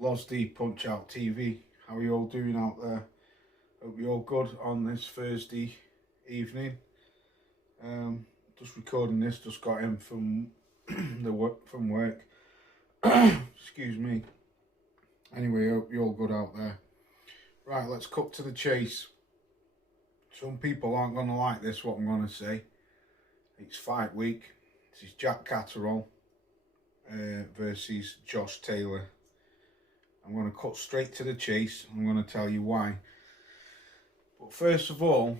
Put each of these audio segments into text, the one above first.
Losdy Punch Out TV. How are you all doing out there? Hope you're all good on this Thursday evening. Just recording this. Just got in from from work. Excuse me. Anyway, hope you're all good out there. Right, let's cut to the chase. Some people aren't going to like this. What I'm going to say. It's fight week. This is Jack Catterall versus Josh Taylor. I'm going to cut straight to the chase. I'm going to tell you why. But first of all,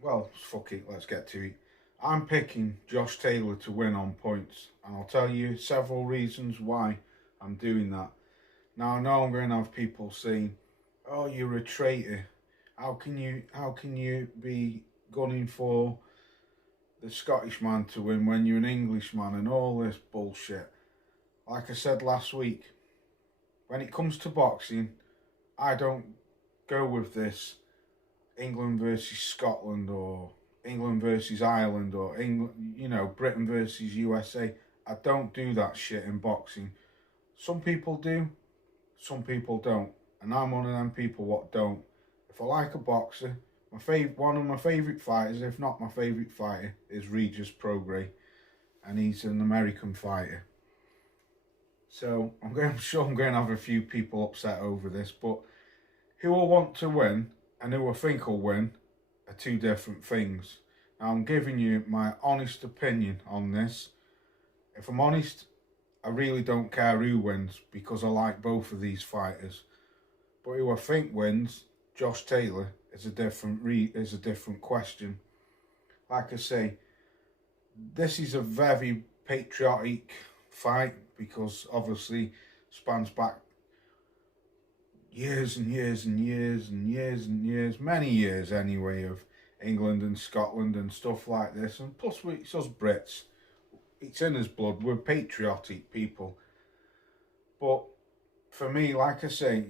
well, fuck it, let's get to it. I'm picking Josh Taylor to win on points, and I'll tell you several reasons why I'm doing that. Now I know I'm going to have people saying, "Oh, you're a traitor. How can you be gunning for the Scottish man to win when you're an Englishman and all this bullshit?" Like I said last week, when it comes to boxing, I don't go with this England versus Scotland or England versus Ireland or Britain versus USA. I don't do that shit in boxing. Some people do, some people don't, and I'm one of them people what don't. If I like a boxer, one of my favourite fighters, if not my favourite fighter, is Regis Prograis, and he's an American fighter. So I'm sure I'm going to have a few people upset over this, but who I want to win and who I think will win are two different things. Now I'm giving you my honest opinion on this. If I'm honest, I really don't care who wins because I like both of these fighters. But who I think wins, Josh Taylor, is a different question. Like I say, this is a very patriotic fight because obviously spans back years and years and years and years and years, many years anyway, of England and Scotland and stuff like this. And plus, it's us Brits. It's in us blood. We're patriotic people. But for me, like I say,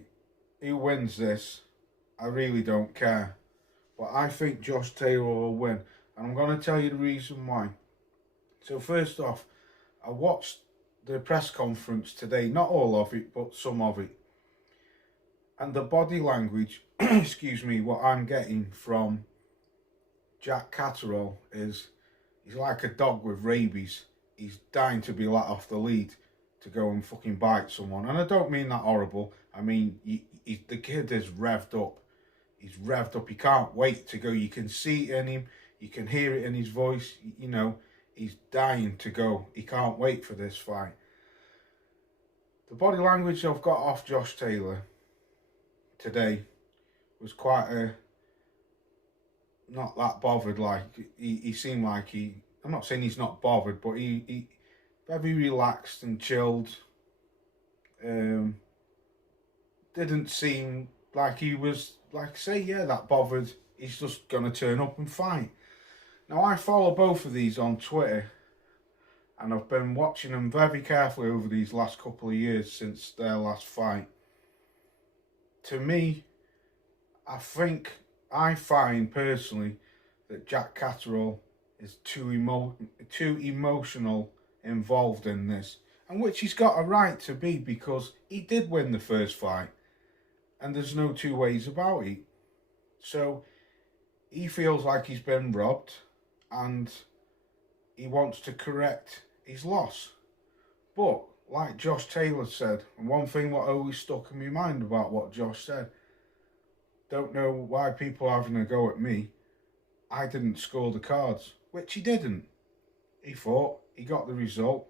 who wins this, I really don't care. But I think Josh Taylor will win. And I'm going to tell you the reason why. So first off, I watched the press conference today. Not all of it, but some of it. And the body language, excuse me, what I'm getting from Jack Catterall is he's like a dog with rabies. He's dying to be let off the lead to go and fucking bite someone. And I don't mean that horrible. I mean, the kid is revved up. He's revved up. He can't wait to go. You can see it in him. You can hear it in his voice. You know, he's dying to go. He can't wait for this fight. The body language I've got off Josh Taylor today was quite not that bothered. Like he seemed like I'm not saying he's not bothered, but he very relaxed and chilled. Didn't seem like he was, like say, yeah, that bothered. He's just gonna turn up and fight. Now I follow both of these on Twitter, and I've been watching them very carefully over these last couple of years since their last fight. To me, I find personally that Jack Catterall is too emotional involved in this, and which he's got a right to be because he did win the first fight, and there's no two ways about it. So he feels like he's been robbed, and he wants to correct his loss. But like Josh Taylor said, and one thing what always stuck in my mind about what Josh said, don't know why people are having a go at me. I didn't score the cards, which he didn't. He fought, he got the result,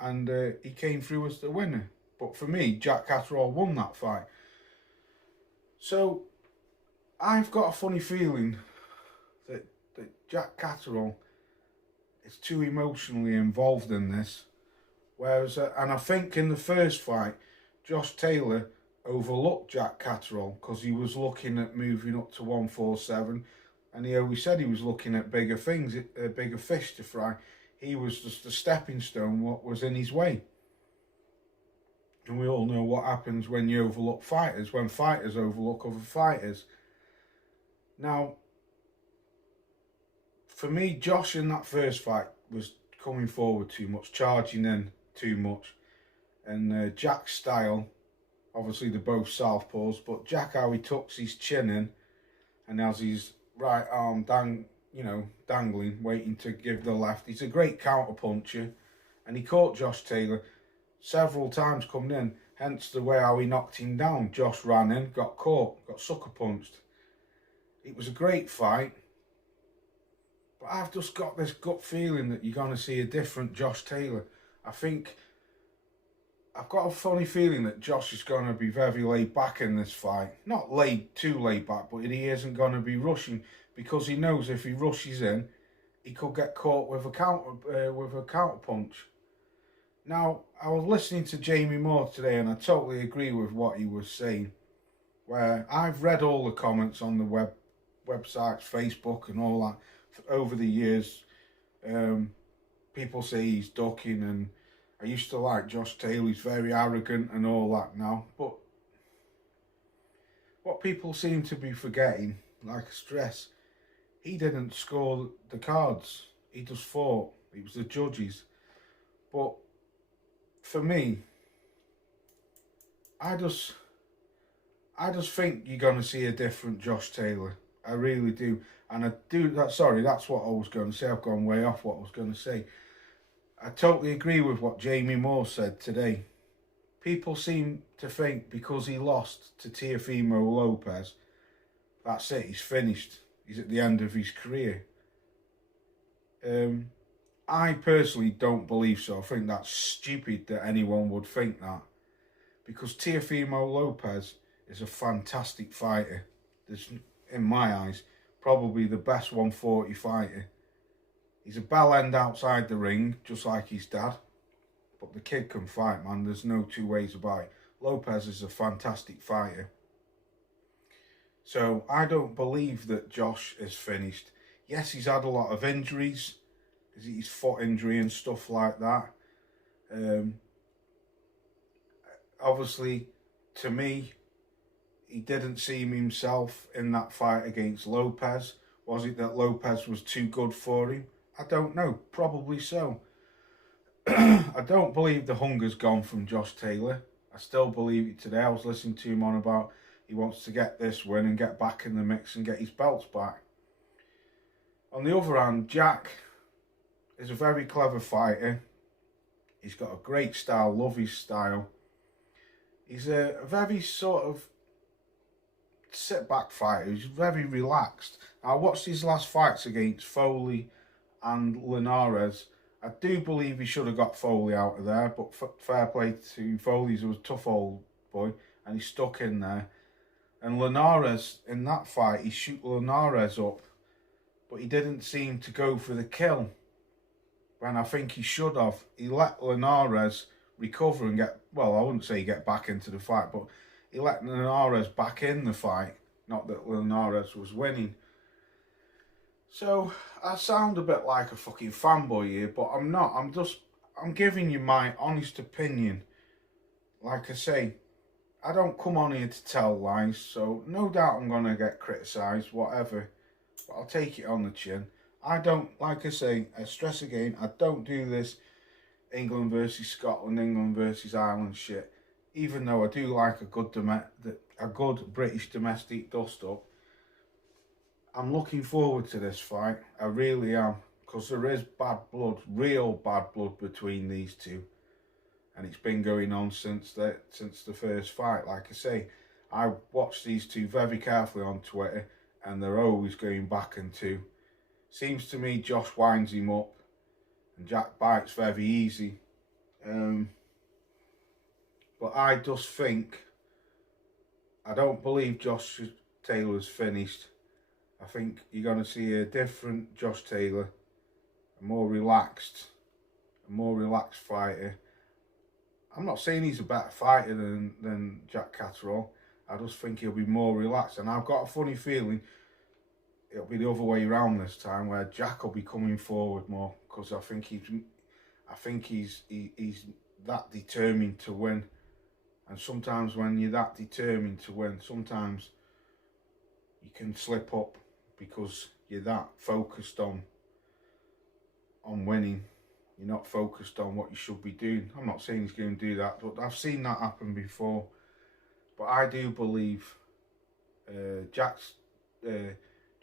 and he came through as the winner. But for me, Jack Catterall won that fight. So I've got a funny feeling that Jack Catterall is too emotionally involved in this. Whereas, and I think in the first fight, Josh Taylor overlooked Jack Catterall because he was looking at moving up to 147, and he always said he was looking at bigger things, bigger fish to fry. He was just a stepping stone, what was in his way. And we all know what happens when you overlook fighters, when fighters overlook other fighters. Now, for me, Josh in that first fight was coming forward too much, charging in too much. and Jack's style. Obviously they're both southpaws, but Jack, how he tucks his chin in and has his right arm dangling, waiting to give the left. He's a great counter puncher, and he caught Josh Taylor several times coming in, hence the way how he knocked him down. Josh ran in, got caught, got sucker punched. It was a great fight, but I've just got this gut feeling that you're going to see a different Josh Taylor. I've got a funny feeling that Josh is going to be very laid back in this fight. Not too laid back, but he isn't going to be rushing, because he knows if he rushes in, he could get caught with a counter punch. Now, I was listening to Jamie Moore today, and I totally agree with what he was saying. Where I've read all the comments on the websites, Facebook, and all that over the years. People say he's ducking, and I used to like Josh Taylor. He's very arrogant and all that now. But what people seem to be forgetting, like I stress, he didn't score the cards. He just fought. It was the judges. But for me, I just think you're going to see a different Josh Taylor. I really do. And I do that. Sorry, that's what I was going to say. I've gone way off what I was going to say. I totally agree with what Jamie Moore said today. People seem to think because he lost to Teofimo Lopez, that's it, he's finished. He's at the end of his career. I personally don't believe so. I think that's stupid that anyone would think that. Because Teofimo Lopez is a fantastic fighter. There's, in my eyes, probably the best 140 fighter. He's a bell end outside the ring, just like his dad. But the kid can fight, man. There's no two ways about it. Lopez is a fantastic fighter. So I don't believe that Josh is finished. Yes, he's had a lot of injuries. His foot injury and stuff like that. Obviously, to me, he didn't seem himself in that fight against Lopez. Was it that Lopez was too good for him? I don't know. Probably so. I don't believe the hunger's gone from Josh Taylor. I still believe it today. I was listening to him on about he wants to get this win and get back in the mix and get his belts back. On the other hand, Jack is a very clever fighter. He's got a great style, love his style. He's a very sort of sit-back fighter. He's very relaxed. I watched his last fights against Foley and Linares. I do believe he should have got Foley out of there, but fair play to Foley. He was a tough old boy, and he stuck in there. And Linares, in that fight, he shoot Linares up, but he didn't seem to go for the kill. When I think he should have. He let Linares recover and get, well, I wouldn't say get back into the fight, but he let Linares back in the fight. Not that Linares was winning. So, I sound a bit like a fucking fanboy here, but I'm not. I'm giving you my honest opinion. Like I say, I don't come on here to tell lies, so no doubt I'm going to get criticised, whatever. But I'll take it on the chin. I don't, like I say, I stress again, I don't do this England versus Scotland, England versus Ireland shit. Even though I do like a good British domestic dust-up. I'm looking forward to this fight. I really am. Because there is bad blood, real bad blood between these two. And it's been going on since the first fight. Like I say, I watch these two very carefully on Twitter, and they're always going back and two. Seems to me Josh winds him up and Jack bites very easy. But I just think, I don't believe Josh Taylor's finished. I think you're going to see a different Josh Taylor, a more relaxed fighter. I'm not saying he's a better fighter than Jack Catterall. I just think he'll be more relaxed. And I've got a funny feeling it'll be the other way around this time, where Jack will be coming forward more, because I think he's that determined to win. And sometimes when you're that determined to win, sometimes you can slip up because you're that focused on winning. you're not focused on what you should be doing. I'm not saying he's going to do that, but I've seen that happen before. But I do believe Josh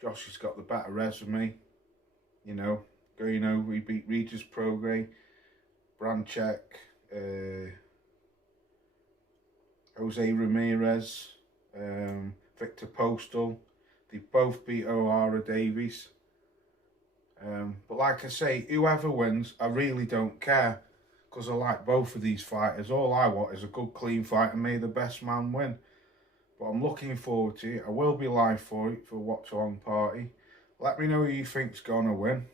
has got the better resume. You know, going over, he beat Regis Prograis, Branchek, Jose Ramirez, Victor Postal. They both beat O'Hara Davies. But like I say, whoever wins, I really don't care, because I like both of these fighters. All I want is a good, clean fight, and may the best man win. But I'm looking forward to it. I will be live for it, for Watch Along Party. Let me know who you think's gonna win.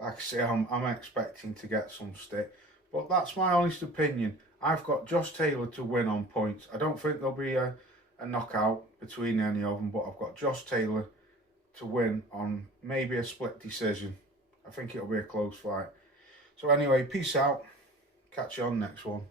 Like I say, I'm expecting to get some stick, but that's my honest opinion. I've got Josh Taylor to win on points. I don't think there'll be a knockout between any of them, but I've got Josh Taylor to win on maybe a split decision. I think it'll be a close fight. So anyway, peace out. Catch you on next one.